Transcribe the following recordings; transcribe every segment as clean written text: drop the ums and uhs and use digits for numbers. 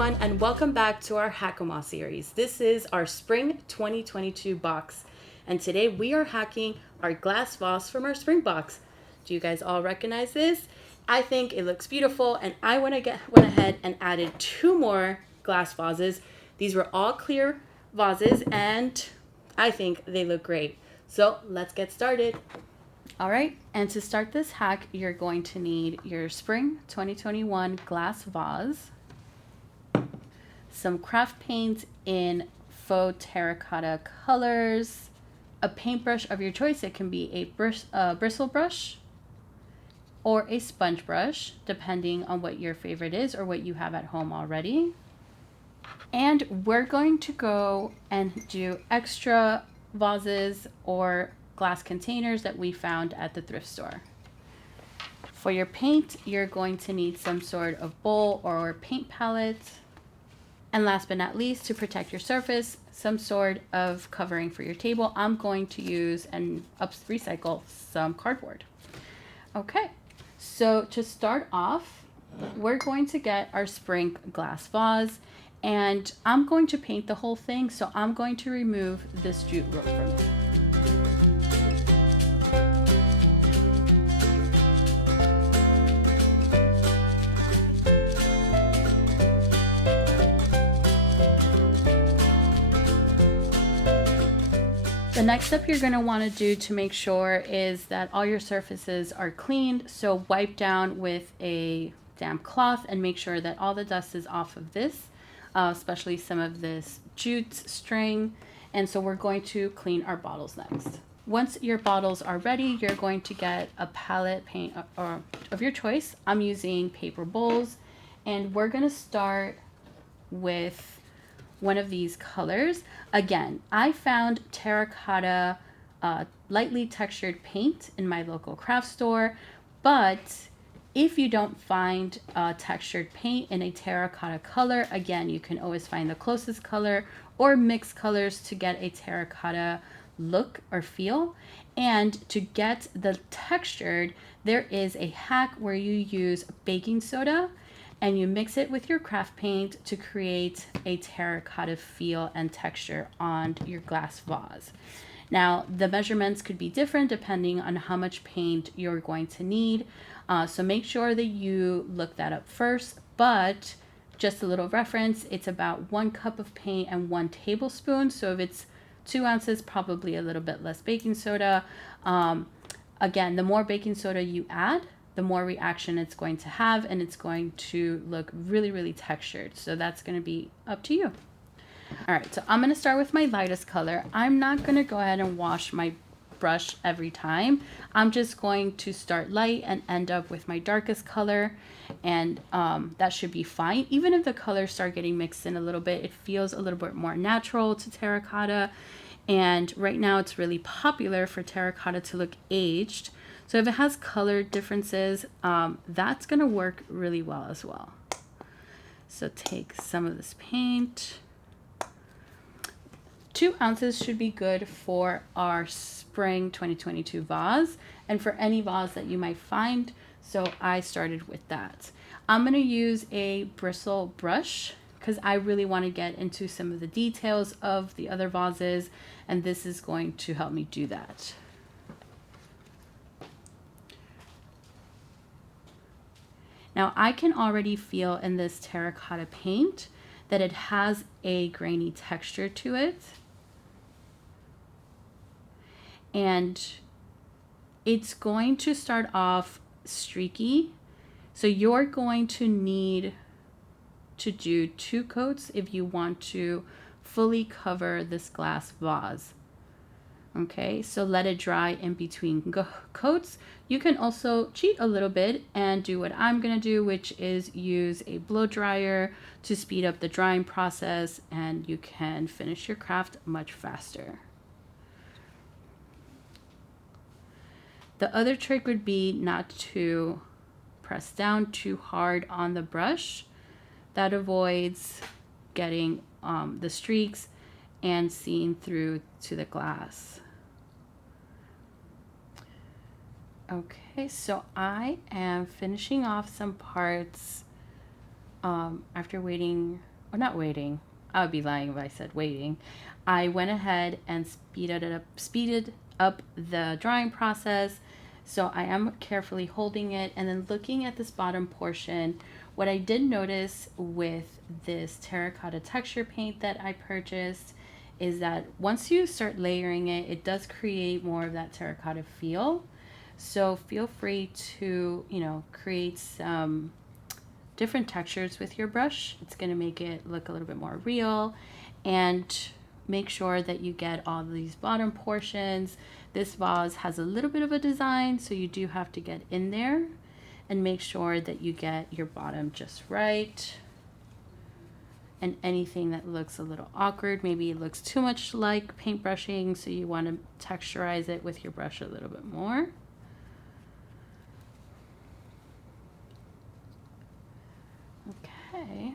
everyone, and welcome back to our Hack'em series. This is our Spring 2022 box, and today we are hacking our glass vase from our spring box. Do you guys all recognize this? I think it looks beautiful, and I went ahead and added 2 more glass vases. These were all clear vases, and I think they look great. So let's get started. All right, and to start this hack, you're going to need your Spring 2021 glass vase, some craft paint in faux terracotta colors, a paintbrush of your choice. It can be a bristle brush or a sponge brush, depending on what your favorite is or what you have at home already. And we're going to go and do extra vases or glass containers that we found at the thrift store. For your paint, you're going to need some sort of bowl or paint palette. And last but not least, to protect your surface, some sort of covering for your table. I'm going to use and recycle some cardboard. Okay, so to start off, we're going to get our spring glass vase, and I'm going to paint the whole thing, so I'm going to remove this jute rope from it. The next step you're going to want to do to make sure is that all your surfaces are cleaned. So wipe down with a damp cloth and make sure that all the dust is off of this, especially some of this jute string. And so we're going to clean our bottles next. Once your bottles are ready, you're going to get a palette paint of your choice. I'm using paper bowls, and we're going to start with one of these colors. Again, I found terracotta lightly textured paint in my local craft store, but if you don't find textured paint in a terracotta color, again, you can always find the closest color or mix colors to get a terracotta look or feel. And to get the textured, there is a hack where you use baking soda and you mix it with your craft paint to create a terracotta feel and texture on your glass vase. Now, the measurements could be different depending on how much paint you're going to need. So make sure that you look that up first, but just a little reference, it's about 1 cup of paint and 1 tablespoon. So if it's 2 ounces, probably a little bit less baking soda. Again, the more baking soda you add, the more reaction it's going to have, and it's going to look really, really textured. So that's going to be up to you. All right, so I'm going to start with my lightest color. I'm not going to go ahead and wash my brush every time. I'm just going to start light and end up with my darkest color, and that should be fine. Even if the colors start getting mixed in a little bit, it feels a little bit more natural to terracotta. And right now it's really popular for terracotta to look aged. So if it has color differences, that's going to work really well as well. So take some of this paint. 2 ounces should be good for our Spring 2022 vase and for any vase that you might find. So I started with that. I'm going to use a bristle brush because I really want to get into some of the details of the other vases, and this is going to help me do that. Now I can already feel in this terracotta paint that it has a grainy texture to it. And it's going to start off streaky. So you're going to need to do 2 coats if you want to fully cover this glass vase. Okay, so let it dry in between coats. You can also cheat a little bit and do what I'm gonna do, which is use a blow dryer to speed up the drying process, and you can finish your craft much faster. The other trick would be not to press down too hard on the brush. That avoids getting the streaks and seeing through to the glass. Okay, so I am finishing off some parts after waiting or not waiting, I would be lying if I said waiting. I went ahead and speeded up the drying process. So I am carefully holding it and then looking at this bottom portion. What I did notice with this terracotta texture paint that I purchased is that once you start layering it, it does create more of that terracotta feel. So feel free to, create some different textures with your brush. It's going to make it look a little bit more real, and make sure that you get all these bottom portions. This vase has a little bit of a design, so you do have to get in there and make sure that you get your bottom just right. And anything that looks a little awkward, maybe it looks too much like paintbrushing, so you want to texturize it with your brush a little bit more. Okay.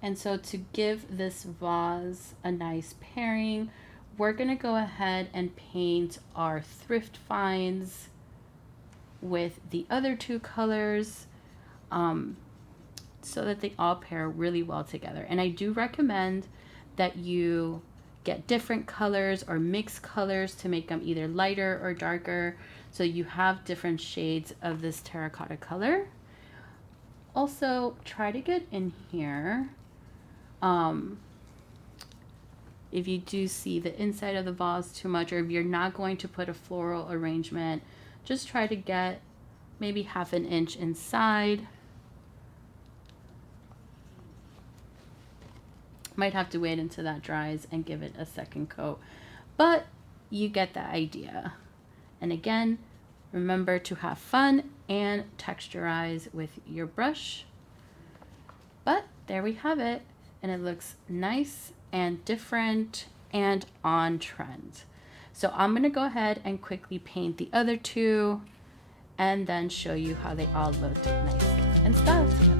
And so to give this vase a nice pairing, we're going to go ahead and paint our thrift finds with the other two colors, so that they all pair really well together. And I do recommend that you get different colors or mix colors to make them either lighter or darker, so you have different shades of this terracotta color. Also, try to get in here. If you do see the inside of the vase too much, or if you're not going to put a floral arrangement, just try to get maybe 1/2 inch inside. Might have to wait until that dries and give it a second coat, but you get the idea. And again, remember to have fun and texturize with your brush. But there we have it, and it looks nice and different and on trend. So I'm gonna go ahead and quickly paint the other two and then show you how they all looked nice and styled together.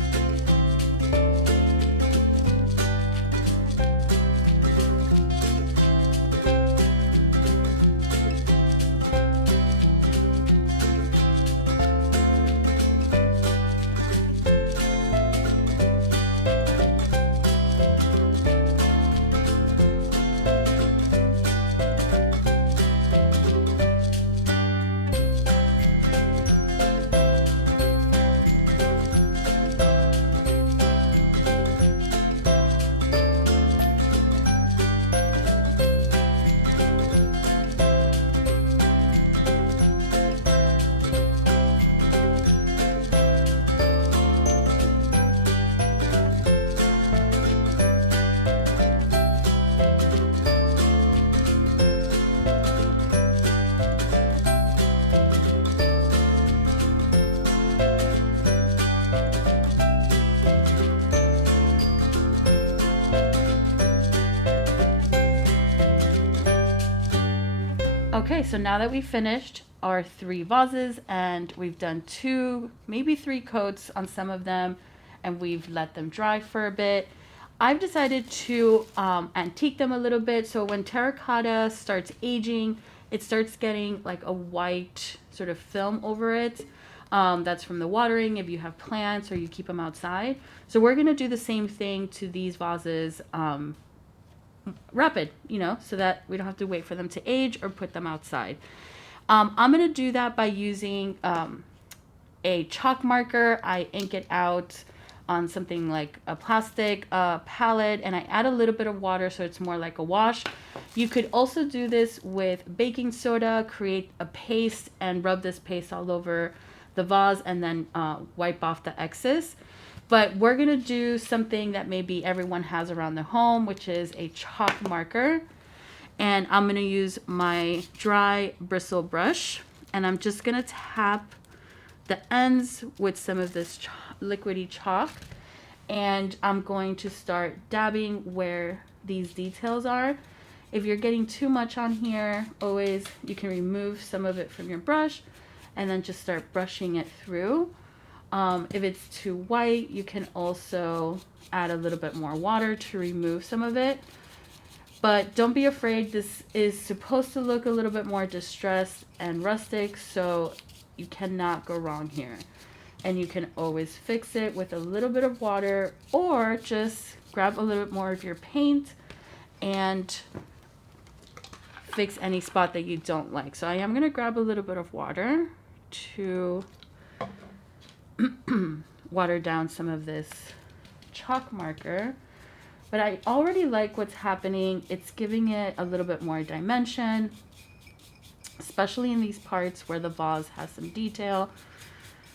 Okay, so now that we've finished our 3 vases and we've done 2, maybe 3 coats on some of them, and we've let them dry for a bit, I've decided to antique them a little bit. So when terracotta starts aging, it starts getting like a white sort of film over it. That's from the watering if you have plants or you keep them outside. So we're gonna do the same thing to these vases, rapid, so that we don't have to wait for them to age or put them outside. I'm going to do that by using a chalk marker. I ink it out on something like a plastic palette, and I add a little bit of water so it's more like a wash. You could also do this with baking soda, create a paste and rub this paste all over the vase and then wipe off the excess. But we're going to do something that maybe everyone has around their home, which is a chalk marker. And I'm going to use my dry bristle brush, and I'm just going to tap the ends with some of this liquidy chalk. And I'm going to start dabbing where these details are. If you're getting too much on here, always you can remove some of it from your brush and then just start brushing it through. If it's too white, you can also add a little bit more water to remove some of it. But don't be afraid. This is supposed to look a little bit more distressed and rustic, so you cannot go wrong here. And you can always fix it with a little bit of water, or just grab a little bit more of your paint and fix any spot that you don't like. So I am going to grab a little bit of water to water down some of this chalk marker. But I already like what's happening. It's giving it a little bit more dimension, especially in these parts where the vase has some detail,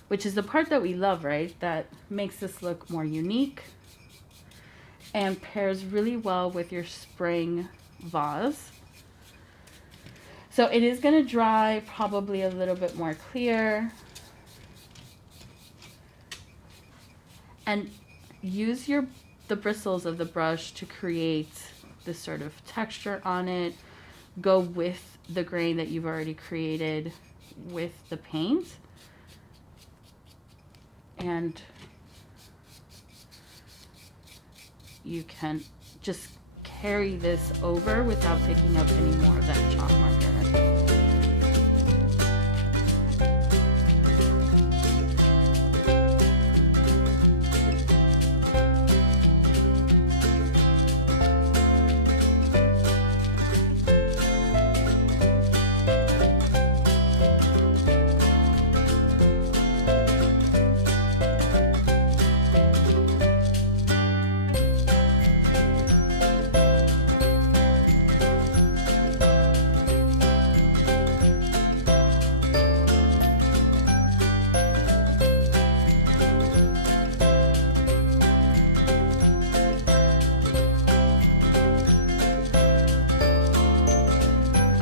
which is the part that we love, right? That makes this look more unique and pairs really well with your spring vase. So it is going to dry probably a little bit more clear. And use the bristles of the brush to create this sort of texture on it. Go with the grain that you've already created with the paint. And you can just carry this over without picking up any more of that chalk marker.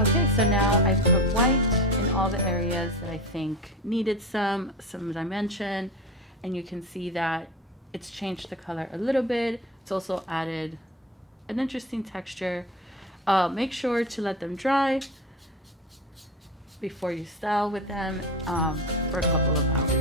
Okay, so now I put white in all the areas that I think needed some dimension, and you can see that it's changed the color a little bit. It's also added an interesting texture. Make sure to let them dry before you style with them for a couple of hours.